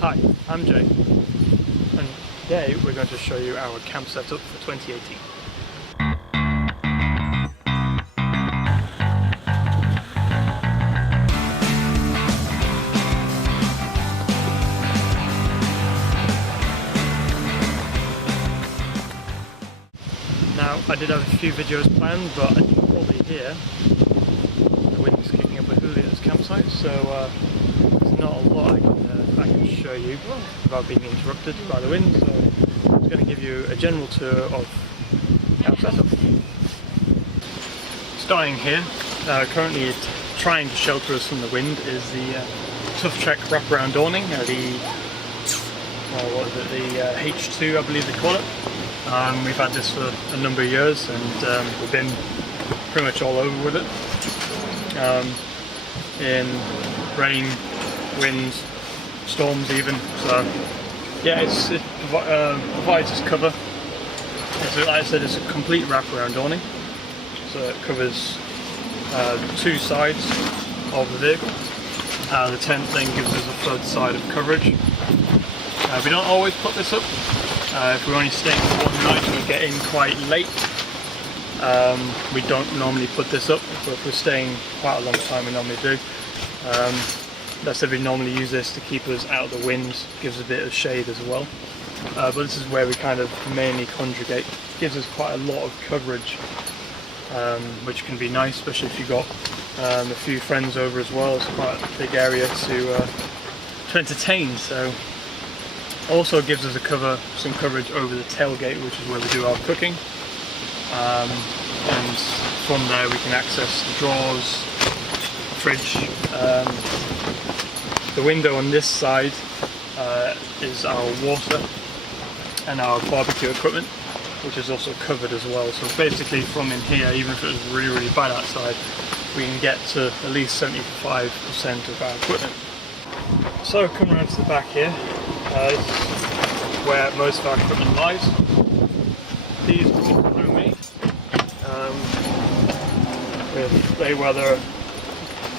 Hi, I'm Jay, and today we're going to show you our camp setup for 2018. Now, I did have a few videos planned, but you can probably hear the wind's kicking up at Julia's campsite, so there's not a lot I can show you without being interrupted by the wind, so I'm just going to give you a general tour of our setup. Starting here, currently trying to shelter us from the wind is the Tough Trek wraparound awning, the H2 I believe they call it. We've had this for a number of years and we've been pretty much all over with it. In rain, winds, storms even, so yeah, it provides us cover. Like I said, it's a complete wraparound awning, so it covers two sides of the vehicle. The tent then gives us a third side of coverage. We don't always put this up. If we're only staying for one night and we get in quite late, we don't normally put this up, but if we're staying quite a long time we normally do. That said, we normally use this to keep us out of the wind, gives a bit of shade as well. But this is where we kind of mainly congregate. It gives us quite a lot of coverage, which can be nice, especially if you've got a few friends over as well. It's quite a big area to entertain. So also gives us some coverage over the tailgate, which is where we do our cooking. And from there we can access the drawers, fridge. The window on this side is our water and our barbecue equipment, which is also covered as well. So basically from in here, even if it was really, really bad outside, we can get to at least 75% of our equipment. So coming around to the back here, this is where most of our equipment lies. These are all homemade. They were the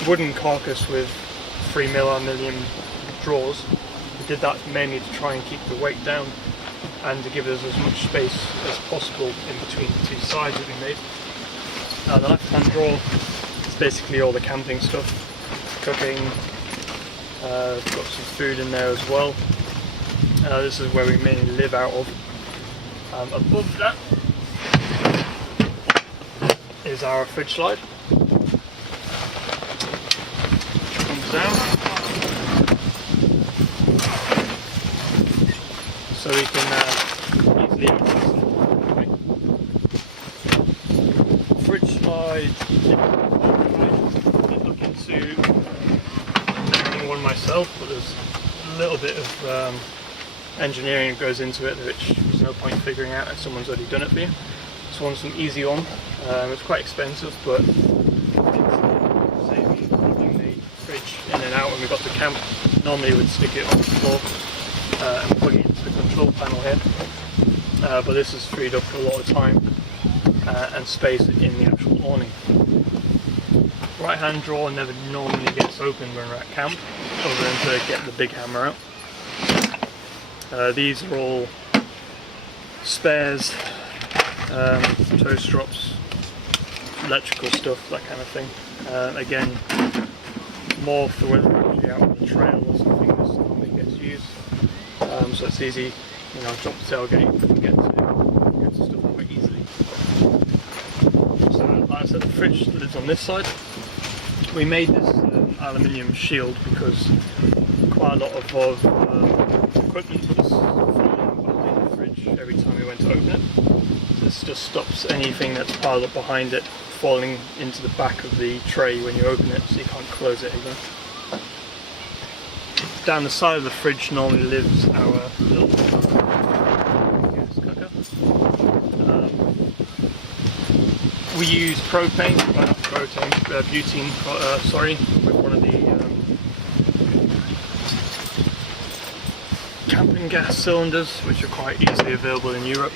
wooden carcass with 3mm aluminium drawers. We did that mainly to try and keep the weight down and to give us as much space as possible in between the two sides that we made. The left-hand drawer is basically all the camping stuff, cooking. We've got some food in there as well. This is where we mainly live out of. Above that is our fridge slide. Comes down, so we can easily access it. Fridge slide. I did look into making one myself, but there's a little bit of engineering goes into it, which there's no point figuring out if someone's already done it for you. This one's an easy one. It's quite expensive, but it's saving plugging the fridge in and out when we got to camp. Normally we'd stick it on the floor and plug it into the control panel here, but this has freed up a lot of time and space in the actual awning. Right hand drawer never normally gets open when we're at camp, other than to get the big hammer out. These are all spares, toe strops, electrical stuff, that kind of thing. Again, more for when we're actually out on the trail or something, this normally gets used. So it's easy, drop the tailgate and get to stuff quite easily. So like I said, the fridge lives on this side. We made this aluminium shield because quite a lot of equipment was falling behind the fridge every time we went to open it. This just stops anything that's piled up behind it falling into the back of the tray when you open it, so you can't close it again. Down the side of the fridge normally lives our little gas cooker. We use propane, not propane, butane, with one of the camping gas cylinders, which are quite easily available in Europe.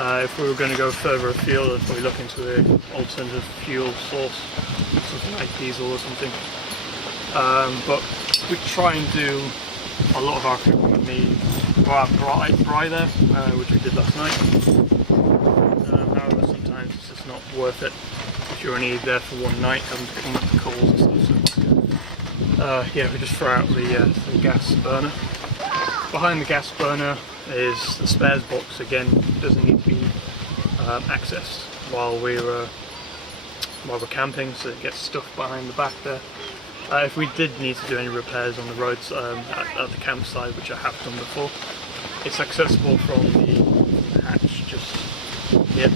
If we were going to go further afield, I'd probably look into the alternative fuel source, something like diesel or something. But we try and do a lot of our equipment needs our bry there, which we did last night. However, sometimes it's just not worth it if you're only there for one night having to clean up the coals and stuff. So, yeah, we just throw out the gas burner. Behind the gas burner is the spares box. Again, doesn't need to be accessed while we're camping, so it gets stuffed behind the back there. If we did need to do any repairs on the roads at the campsite, which I have done before, it's accessible from the hatch just here.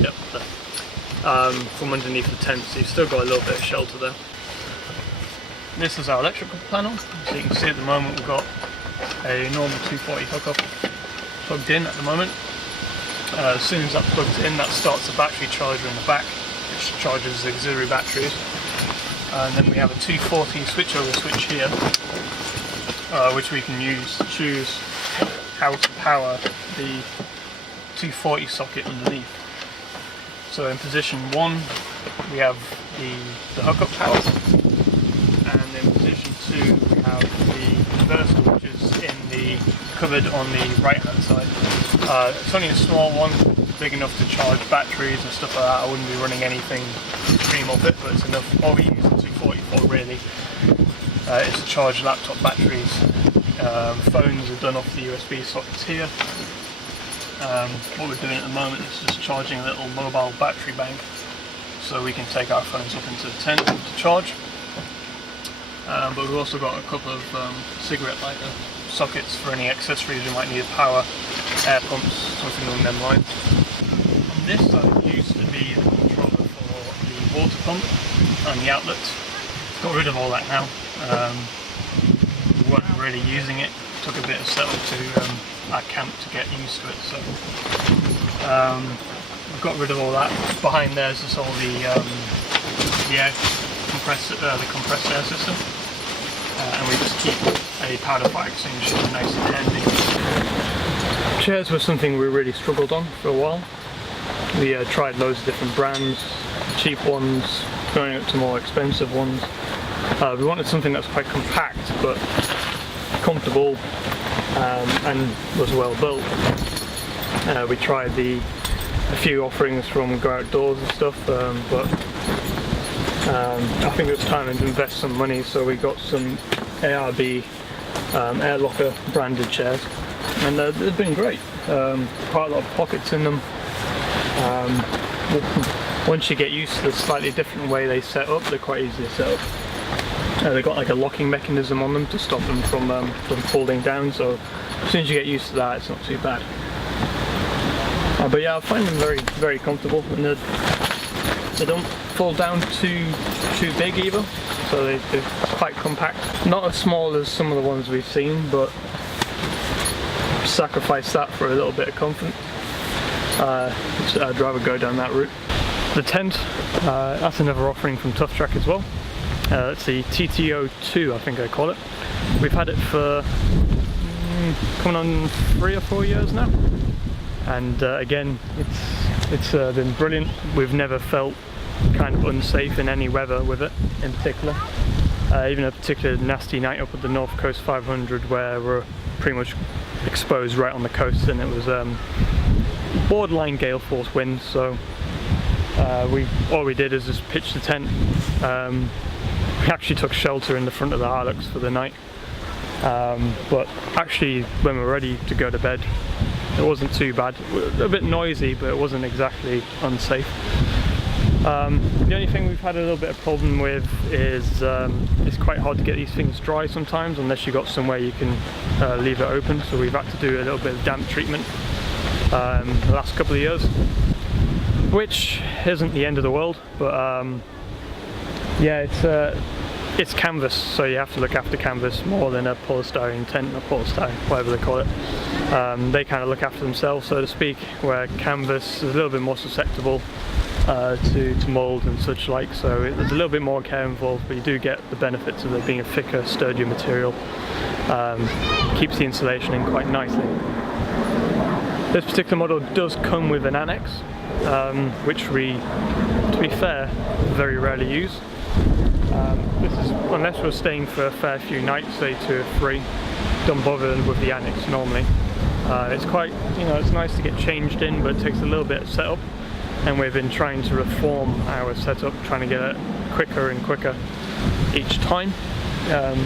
Yep, there. From underneath the tent, so you've still got a little bit of shelter there. This is our electrical panel. So you can see at the moment we've got a normal 240 hookup plugged in at the moment. As soon as that plugs in, that starts the battery charger in the back, which charges auxiliary batteries. And then we have a 240 switchover switch here, which we can use to choose how to power the 240 socket underneath. So in position 1 we have the hookup power, and in position 2 we have the converter, which is in the cupboard on the right hand side. It's only a small one, big enough to charge batteries and stuff like that. I wouldn't be running anything extreme off it, but it's enough. All we use the 240 for really is to charge laptop batteries. Phones are done off the USB sockets here. What we're doing at the moment is just charging a little mobile battery bank, so we can take our phones up into the tent to charge. But we've also got a couple of cigarette lighter sockets for any accessories you might need to power, air pumps, something along them lines. On this side used to be the controller for the water pump and the outlets. Got rid of all that now. We weren't really using it. Took a bit of setup to our camp to get used to it. So we've got rid of all that. Behind there is just all the air the compressed air system, and we just keep a powder fire extinguisher nice and handy. Chairs was something we really struggled on for a while. We tried loads of different brands, cheap ones, going up to more expensive ones. We wanted something that's quite compact but comfortable and was well built. We tried a few offerings from Go Outdoors and stuff, but I think it was time to invest some money, so we got some ARB Air Locker branded chairs, and they've been great. Quite a lot of pockets in them. Once you get used to the slightly different way they set up, they're quite easy to set up. They've got like a locking mechanism on them to stop them from folding down, so as soon as you get used to that, it's not too bad. But yeah, I find them very, very comfortable, and they don't fall down too big either, so they're quite compact. Not as small as some of the ones we've seen, but sacrifice that for a little bit of comfort. So I'd rather go down that route. The tent, that's another offering from Tough Track as well. It's the TTO2, I think I call it. We've had it for coming on 3 or 4 years now, and again, it's been brilliant. We've never felt kind of unsafe in any weather with it in particular. Even a particular nasty night up at the North Coast 500 where we're pretty much exposed right on the coast, and it was borderline gale force winds, so all we did is just pitch the tent. We actually took shelter in the front of the Hilux for the night, but actually when we were ready to go to bed, it wasn't too bad. A bit noisy, but it wasn't exactly unsafe. The only thing we've had a little bit of problem with is it's quite hard to get these things dry sometimes unless you've got somewhere you can leave it open, so we've had to do a little bit of damp treatment the last couple of years, which isn't the end of the world, but yeah, it's canvas, so you have to look after canvas more than a polystyrene tent or polystyrene, whatever they call it. They kind of look after themselves, so to speak, where canvas is a little bit more susceptible to mould and such like, so there's a little bit more care involved, but you do get the benefits of it being a thicker, sturdier material. Keeps the insulation in quite nicely. This particular model does come with an annex, which we, to be fair, very rarely use. This is unless we're staying for a fair few nights, say 2 or 3. Don't bother with the annex normally. It's quite, it's nice to get changed in, but it takes a little bit of setup. And we've been trying to reform our setup, trying to get it quicker and quicker each time.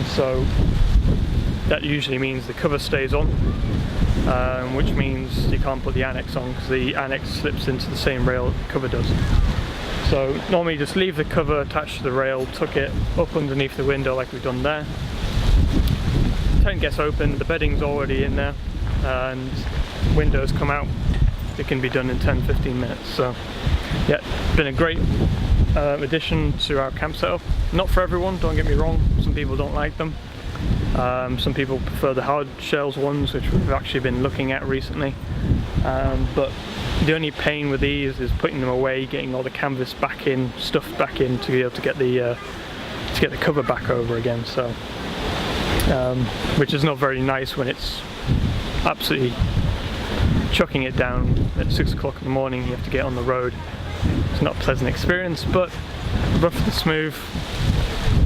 So that usually means the cover stays on, which means you can't put the annex on because the annex slips into the same rail the cover does. So normally just leave the cover attached to the rail, tuck it up underneath the window like we've done there. Tent gets open, the bedding's already in there, and windows come out. It can be done in 10-15 minutes. So yeah, been a great addition to our camp setup. Not for everyone, don't get me wrong, some people don't like them. Some people prefer the hard shells ones, which we've actually been looking at recently. But the only pain with these is putting them away, getting all the canvas back in, stuff back in to be able to get the cover back over again. So, which is not very nice when it's absolutely chucking it down at 6 o'clock in the morning. You have to get on the road. It's not a pleasant experience, but rough and smooth.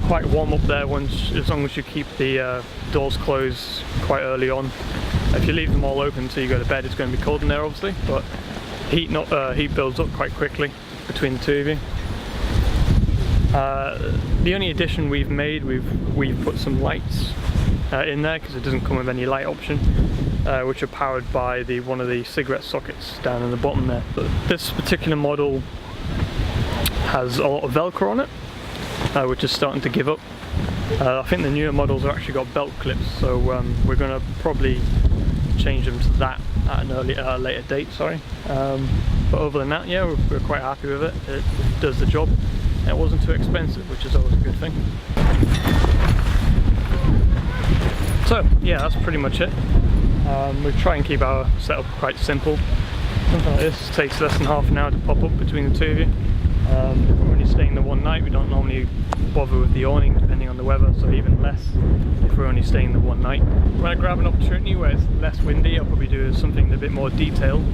Quite warm up there as long as you keep the doors closed quite early on. If you leave them all open until you go to bed, it's going to be cold in there obviously, but heat builds up quite quickly between the two of you. The only addition we've made, we've put some lights in there because it doesn't come with any light option, which are powered by one of the cigarette sockets down in the bottom there. But this particular model has a lot of Velcro on it, which is starting to give up. I think the newer models have actually got belt clips, so we're going to probably change them to that at an later date. Sorry, but other than that, yeah, we're quite happy with it. It does the job. It wasn't too expensive, which is always a good thing. So yeah, that's pretty much it. We try and keep our setup quite simple. Something like this takes less than half an hour to pop up between the two of you. If we're only staying there one night, we don't normally bother with the awning depending on the weather, so even less if we're only staying there one night. When I grab an opportunity where it's less windy, I'll probably do something a bit more detailed,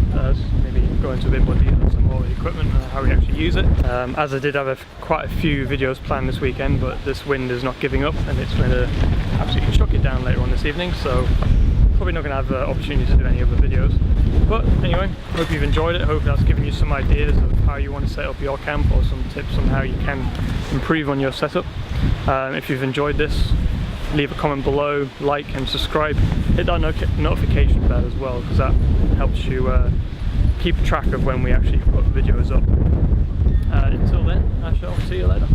maybe go into a bit more detail on some more of the equipment and how we actually use it. As I did have quite a few videos planned this weekend, but this wind is not giving up and it's going to absolutely chuck it down later on this evening, so probably not going to have the opportunity to do any other videos. But anyway, hope you've enjoyed it. Hope that's given you some ideas of how you want to set up your camp, or some tips on how you can improve on your setup. If you've enjoyed this, leave a comment below, like and subscribe. Hit that notification bell as well, because that helps you keep track of when we actually put videos up. Until then, I shall see you later.